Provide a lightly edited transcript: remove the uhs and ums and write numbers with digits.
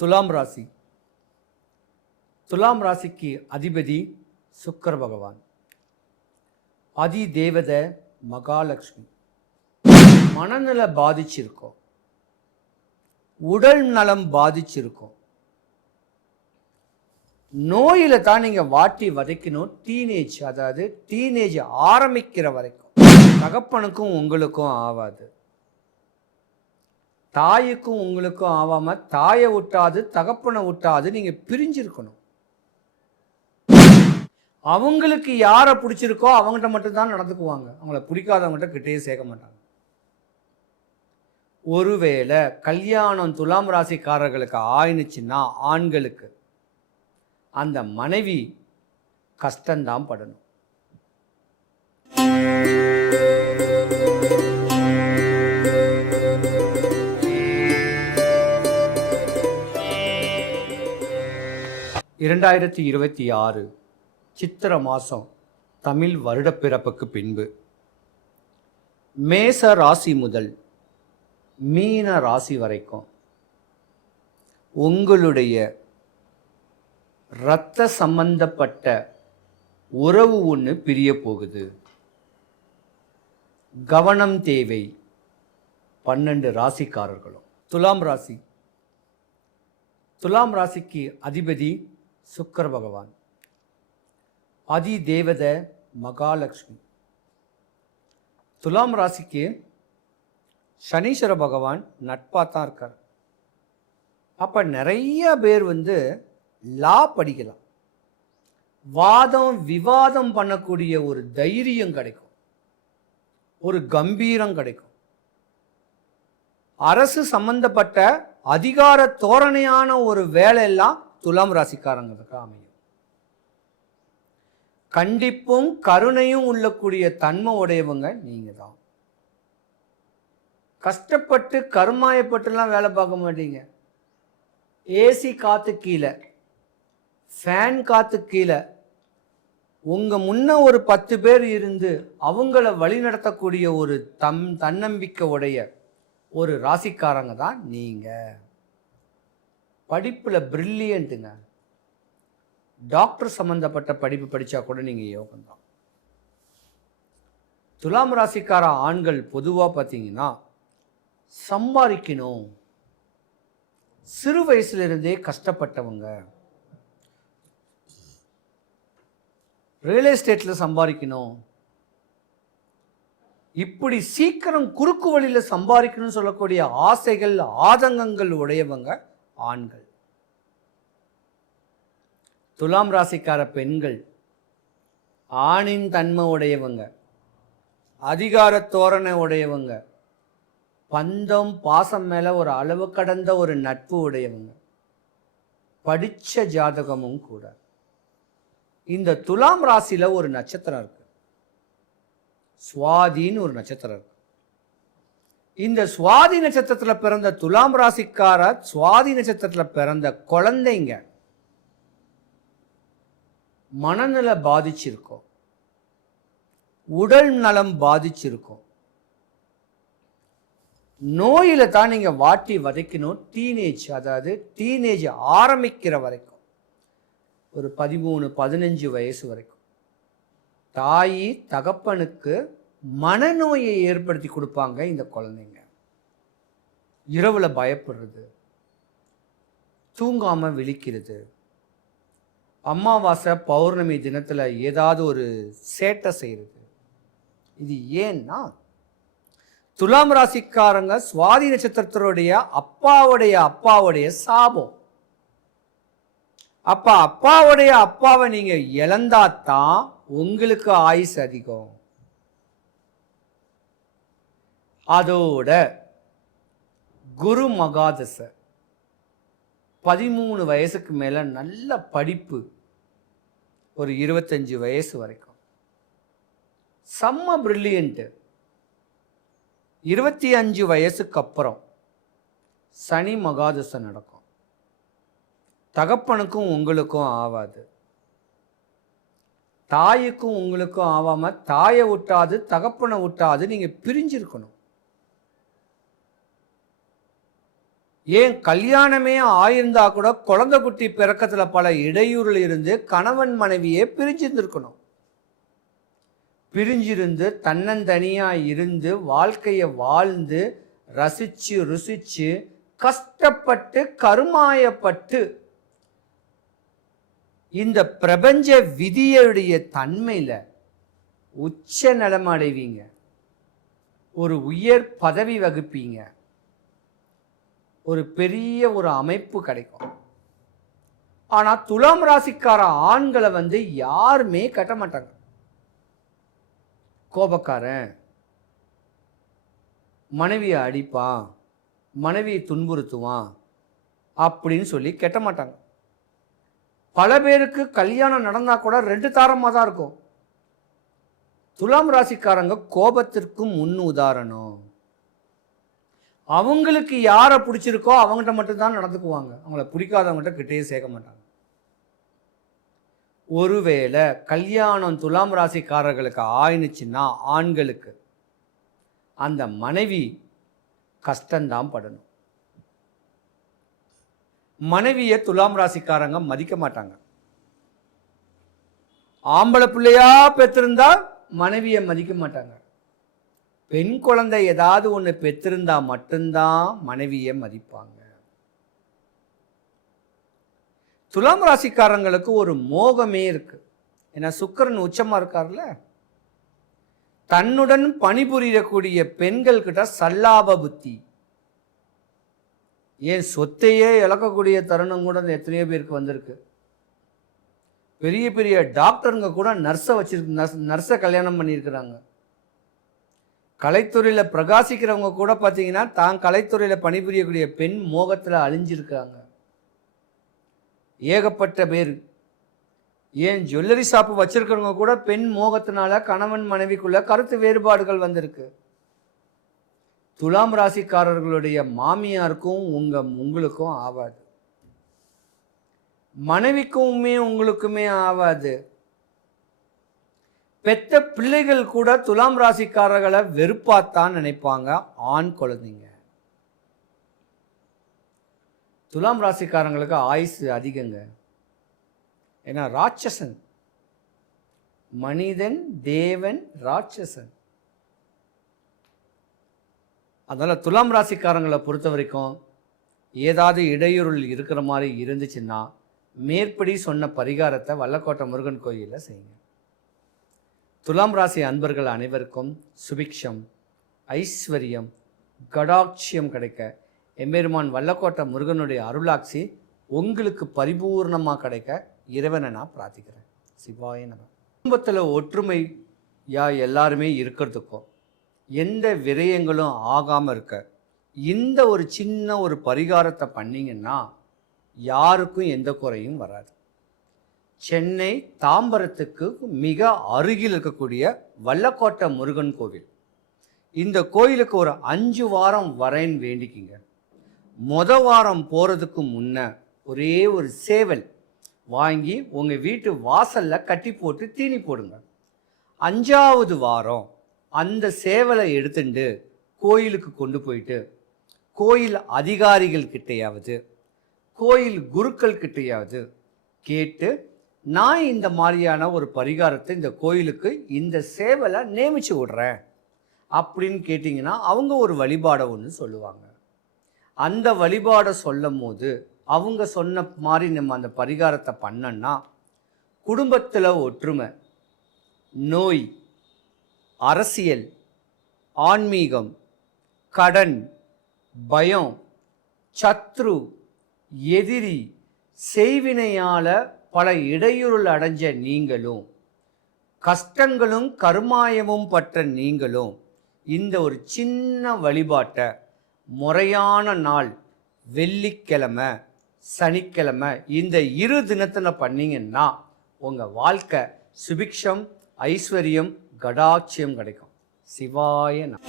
துலாம் ராசி. துலாம் ராசிக்கு அதிபதி சுக்கிர பகவான். அதி தேவதை மகாலட்சுமி. மனநல பாதிச்சிருக்கோம், உடல் நலம் பாதிச்சிருக்கோம், நோயில தான் நீங்க வாட்டி வதைக்கணும். டீனேஜ் ஆரம்பிக்கிற வரைக்கும் தகப்பனுக்கும் உங்களுக்கும் ஆவாது, தாய்க்கும் உங்களுக்கும் ஆவாம தாயை விட்டாது தகப்பனை விட்டாது நீங்க பிரிஞ்சிருக்கணும். அவங்களுக்கு யாரை பிடிச்சிருக்கோ அவங்ககிட்ட மட்டும்தான் நடந்துக்குவாங்க, அவங்கள பிடிக்காதவங்ககிட்ட கிட்டேயே சேர்க்க மாட்டாங்க. ஒருவேளை கல்யாணம் துலாம் ராசிக்காரர்களுக்கு ஆயினுச்சுன்னா ஆண்களுக்கு அந்த மனைவி கஷ்டம்தான் படணும். இரண்டாயிரத்தி 26 சித்திர மாதம் தமிழ் வருடப்பிறப்புக்கு பின்பு மேச ராசி முதல் மீன ராசி வரைக்கும் உங்களுடைய இரத்த சம்பந்தப்பட்ட உறவு ஒன்று பிரிய போகுது. கவனம் தேவை 12 ராசிக்காரர்களும். துலாம் ராசி. துலாம் ராசிக்கு அதிபதி சுக்கிர பகவான். அதி தேவதை மகாலட்சுமி. துலாம் ராசிக்கு சனீஸ்வர பகவான் நட்பாக தான் இருக்கார். அப்போ நிறைய பேர் லா படிக்கலாம், வாதம் விவாதம் பண்ணக்கூடிய ஒரு தைரியம் கிடைக்கும், ஒரு கம்பீரம் கிடைக்கும். அரசு சம்பந்தப்பட்ட அதிகார தோரணையான ஒரு வேலையெல்லாம் துலாம் ராசிக்காரங்களுக்கு அமையும். கண்டிப்பும் கருணையும் உள்ளக்கூடிய தன்மை உடையவங்க நீங்க தான். கஷ்டப்பட்டு கருமாயப்பட்டுலாம் வேலை பார்க்க மாட்டீங்க. ஏசி காத்து கீழே, ஃபேன் காத்து கீழே உங்க முன்ன ஒரு 10 பேர் இருந்து அவங்கள வழி நடத்தக்கூடிய ஒரு தன்னம்பிக்கை உடைய ஒரு ராசிக்காரங்க தான் நீங்க. படிப்புல பிரில்லியன்ட்டுங்க. டாக்டர் சம்பந்தப்பட்ட படிப்பு படிச்சா கூட நீங்க யோகம்தான். துலாம் ராசிக்கார ஆண்கள் பொதுவாக பார்த்தீங்கன்னா சம்பாதிக்கணும், சிறு வயசுல இருந்தே கஷ்டப்பட்டவங்க. ரியல் எஸ்டேட்ல சம்பாதிக்கணும், இப்படி சீக்கிரம் குறுக்கு வழியில சம்பாதிக்கணும்னு சொல்லக்கூடிய ஆசைகள் ஆதங்கங்கள் உடையவங்க ஆண்கள். துலாம் ராசிக்கார பெண்கள் ஆணின் தன்மை உடையவங்க, அதிகார தோரணை உடையவங்க, பந்தம் பாசம் மேல ஒரு அளவு கடந்த ஒரு நட்பு உடையவங்க, படிச்ச ஜாதகமும் கூட. இந்த துலாம் ராசியில ஒரு நட்சத்திரம் இருக்கு, சுவாதின்னு ஒரு நட்சத்திரம் இருக்கு. இந்த சுவாதி நட்சத்திரத்தில் பிறந்த துலாம் ராசிக்கார சுவாதி நட்சத்திரத்தில் பிறந்த குழந்தைங்க மனநல பாதிச்சிருக்கும், உடல் நலம் பாதிச்சிருக்கும், நோயில தான் நீங்க வாட்டி வதைக்கணும். டீனேஜ் ஆரம்பிக்கிற வரைக்கும் ஒரு 13-15 வயசு வரைக்கும் தாய் தகப்பனுக்கு மனநோயை ஏற்படுத்தி கொடுப்பாங்க இந்த குழந்தைங்க. இரவுல பயப்படுறது, தூங்காம விழிக்கிறது, அமாவாசை பௌர்ணமி தினத்துல ஏதாவது ஒரு சேட்டை செய்யறது. இது ஏன்னா துலாம் ராசிக்காரங்க சுவாதி நட்சத்திரத்தினுடைய அப்பாவுடைய சாபம். அப்ப அப்பாவுடைய அப்பாவை நீங்க இழந்தாத்தான் உங்களுக்கு ஆயுசு அதிகம். அதோட குரு மகாதசை 13 வயசுக்கு மேல நல்ல படிப்பு, ஒரு 25 வயசு வரைக்கும் செம்ம பிரில்லியன்ட். 25 வயசுக்கு அப்புறம் சனி மகாதசை நடக்கும். தகப்பனுக்கும் உங்களுக்கும் ஆவாது, தாய்க்கும் உங்களுக்கும் ஆவாம தாயை விட்டாது தகப்பனை விட்டாது நீங்க பிரிஞ்சிருக்கணும். ஏன் கல்யாணமே ஆயிருந்தா கூட குழந்தை குட்டி பிறக்கத்துல பல இடையூறுல இருந்து கணவன் மனைவியே பிரிஞ்சிருந்திருக்கணும். பிரிஞ்சிருந்து தன்னந்தனியா இருந்து வாழ்க்கையை வாழ்ந்து ரசிச்சு ருசிச்சு கஷ்டப்பட்டு கருமாயப்பட்டு இந்த பிரபஞ்ச விதியுடைய தன்மையில உச்ச நிலைமை அடைவீங்க. ஒரு உயர் பதவி வகுப்பீங்க. ஒரு பெரிய ஒரு அமைப்பு கிடைக்கும். ஆனா துலாம் ராசிக்கார ஆண்களை யாருமே கட்ட மாட்டாங்க. கோபக்காரன், மனைவியை அடிப்பான், மனைவியை துன்புறுத்துவான் அப்படின்னு சொல்லி கட்ட மாட்டாங்க. பல பேருக்கு கல்யாணம் நடந்தா கூட 2 தாரமாக தான் இருக்கும். துலாம் ராசிக்காரங்க கோபத்திற்கும் முன் உதாரணம். அவங்களுக்கு யாரை பிடிச்சிருக்கோ அவங்ககிட்ட மட்டும்தான் நடந்துக்குவாங்க. அவங்கள பிடிக்காதவங்ககிட்ட கிட்டேயே சேர்க்க மாட்டாங்க. ஒருவேளை கல்யாணம் துலாம் ராசிக்காரர்களுக்கு ஆயினுச்சுன்னா ஆண்களுக்கு அந்த மனைவி கஷ்டம்தான் படணும். மனைவியை துலாம் ராசிக்காரங்க மதிக்க மாட்டாங்க. ஆம்பளை பிள்ளையா பெற்றிருந்தா மனைவியை மதிக்க மாட்டாங்க. பெண் குழந்தை ஏதாவது ஒன்று பெற்றிருந்தா மட்டும்தான் மனைவியை மதிப்பாங்க. துலாம் ராசிக்காரங்களுக்கு ஒரு மோகமே இருக்கு. ஏன்னா சுக்கிரன் உச்சமா இருக்கார்ல, தன்னுடன் பணிபுரியக்கூடிய பெண்கள் கிட்ட சல்லாப புத்தி. ஏன் சொத்தையே இழக்கக்கூடிய தருணம் கூட எத்தனையோ பேருக்கு வந்திருக்கு. பெரிய பெரிய டாக்டருங்க கூட நர்ஸை கல்யாணம் பண்ணியிருக்கிறாங்க. கலைத்துறையில் பிரகாசிக்கிறவங்க கூட பார்த்தீங்கன்னா தான் கலைத்துறையில் பணிபுரியக்கூடிய பெண் மோகத்தில் அழிஞ்சிருக்காங்க. ஏகப்பட்ட பேர். ஏன் ஜுவல்லரி ஷாப்பு வச்சிருக்கிறவங்க கூட பெண் மோகத்தினால கணவன் மனைவிக்குள்ள கருத்து வேறுபாடுகள் வந்திருக்கு. துலாம் ராசிக்காரர்களுடைய மாமியாருக்கும் உங்களுக்கும் ஆகாது, மனைவிக்குமே உங்களுக்குமே ஆகாது. பெத்த பிள்ளைகள் கூட துலாம் ராசிக்காரர்களை வெறுப்பாத்தான் நினைப்பாங்க. ஆண் குழந்தைங்க. துலாம் ராசிக்காரங்களுக்கு ஆயுசு அதிகங்க. ஏன்னா ராட்சசன், மனிதன் தேவன் ராட்சசன். அதனால் துலாம் ராசிக்காரங்களை பொறுத்த வரைக்கும் ஏதாவது இடையூறுள் இருக்கிற மாதிரி இருந்துச்சுன்னா மேற்படி சொன்ன பரிகாரத்தை வல்லக்கோட்டை முருகன் கோயிலில் செய்யுங்க. துலாம் ராசி அன்பர்கள் அனைவருக்கும் சுபிக்ஷம், ஐஸ்வர்யம், கடாட்சியம் கிடைக்க எம்பெருமான் வல்லக்கோட்டை முருகனுடைய அருளாட்சி உங்களுக்கு பரிபூர்ணமாக கிடைக்க இறைவனை நான் பிரார்த்திக்கிறேன். சிவாய நம. குடும்பத்தில் ஒற்றுமையா எல்லாருமே இருக்கிறதுக்கும் எந்த விரயங்களும் ஆகாமல் இருக்க இந்த ஒரு சின்ன ஒரு பரிகாரத்தை பண்ணிங்கன்னா யாருக்கும் எந்த குறையும் வராது. சென்னை தாம்பரத்துக்கு மிக அருகில் இருக்கக்கூடிய வல்லக்கோட்டை முருகன் கோவில். இந்த கோயிலுக்கு ஒரு 5 வாரம் வரேன்னு வேண்டிக்கிங்க. வாரம் போகிறதுக்கு முன்ன ஒரே ஒரு சேவல் வாங்கி உங்கள் வீட்டு வாசலில் கட்டி போட்டு தீனி போடுங்க. 5வது வாரம் அந்த சேவலை எடுத்துட்டு கோயிலுக்கு கொண்டு போயிட்டு கோயில் அதிகாரிகள் கிட்டையாவது கோயில் குருக்கள் கிட்டையாவது கேட்டு, நான் இந்த மாதிரியான ஒரு பரிகாரத்தை இந்த கோயிலுக்கு இந்த சேவலை நியமிச்சு விடுறேன் அப்படின்னு கேட்டிங்கன்னா அவங்க ஒரு வழிபாடை ஒன்று சொல்லுவாங்க. அந்த வழிபாடை சொல்லும் போது அவங்க சொன்ன மாதிரி நம்ம அந்த பரிகாரத்தை பண்ணோன்னா குடும்பத்தில் ஒற்றுமை, நோய், அரசியல், ஆன்மீகம், கடன், பயம், சத்ரு, எதிரி, செய்வினையால் பல இடையூறுகள் அடைஞ்ச நீங்களும் கஷ்டங்களும் கருமாயமும் பற்ற நீங்களும் இந்த ஒரு சின்ன வழிபாட்டை முறையான நாள் வெள்ளிக்கிழமை, சனிக்கிழமை இந்த 2 தினத்தில் பண்ணிங்கன்னா உங்கள் வாழ்க்கை சுபிக்ஷம், ஐஸ்வர்யம், கடாட்சியம் கிடைக்கும். சிவாய நம.